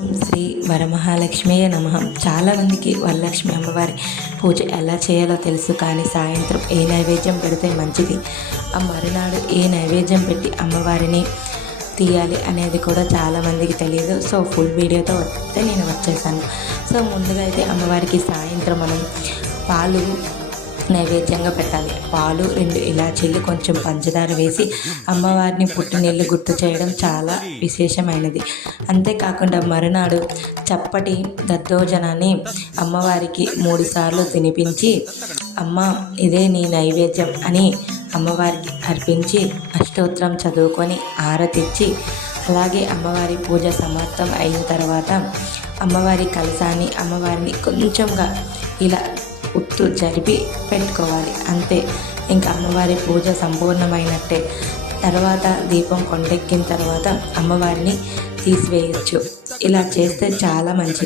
శ్రీ వరమహాలక్ష్మియే నమః. చాలామందికి వరలక్ష్మి అమ్మవారి పూజ ఎలా చేయాలో తెలుసు, కానీ సాయంత్రం ఏ నైవేద్యం పెడితే మంచిది, ఆ మరునాడు ఏ నైవేద్యం పెట్టి అమ్మవారిని తీయాలి అనేది కూడా చాలామందికి తెలియదు. సో ఫుల్ వీడియోతో వస్తే నేను వచ్చేసాను. సో ముందుగా అయితే అమ్మవారికి సాయంత్రం మనం పాలు నైవేద్యంగా పెట్టాలి. పాలు, 2 ఇలాచీలు, కొంచెం పంచదార వేసి అమ్మవారిని పుట్టినీళ్ళు గుర్తు చేయడం చాలా విశేషమైనది. అంతేకాకుండా మరునాడు చప్పటి దద్దోజనాన్ని అమ్మవారికి 3 సార్లు తినిపించి, అమ్మ ఇదే నీ నైవేద్యం అని అమ్మవారికి అర్పించి అష్టోత్తరం చదువుకొని ఆరతిచ్చి, అలాగే అమ్మవారి పూజ సమాప్తం అయిన తర్వాత అమ్మవారి కలశాన్ని అమ్మవారిని కొంచెంగా ఇలా ఉత్తు జరిపి పెట్టుకోవాలి. అంతే, ఇంకా అమ్మవారి పూజ సంపూర్ణమైనట్టే. తర్వాత దీపం కొండెక్కిన తర్వాత అమ్మవారిని తీసివేయచ్చు. ఇలా చేస్తే చాలా మంచిది.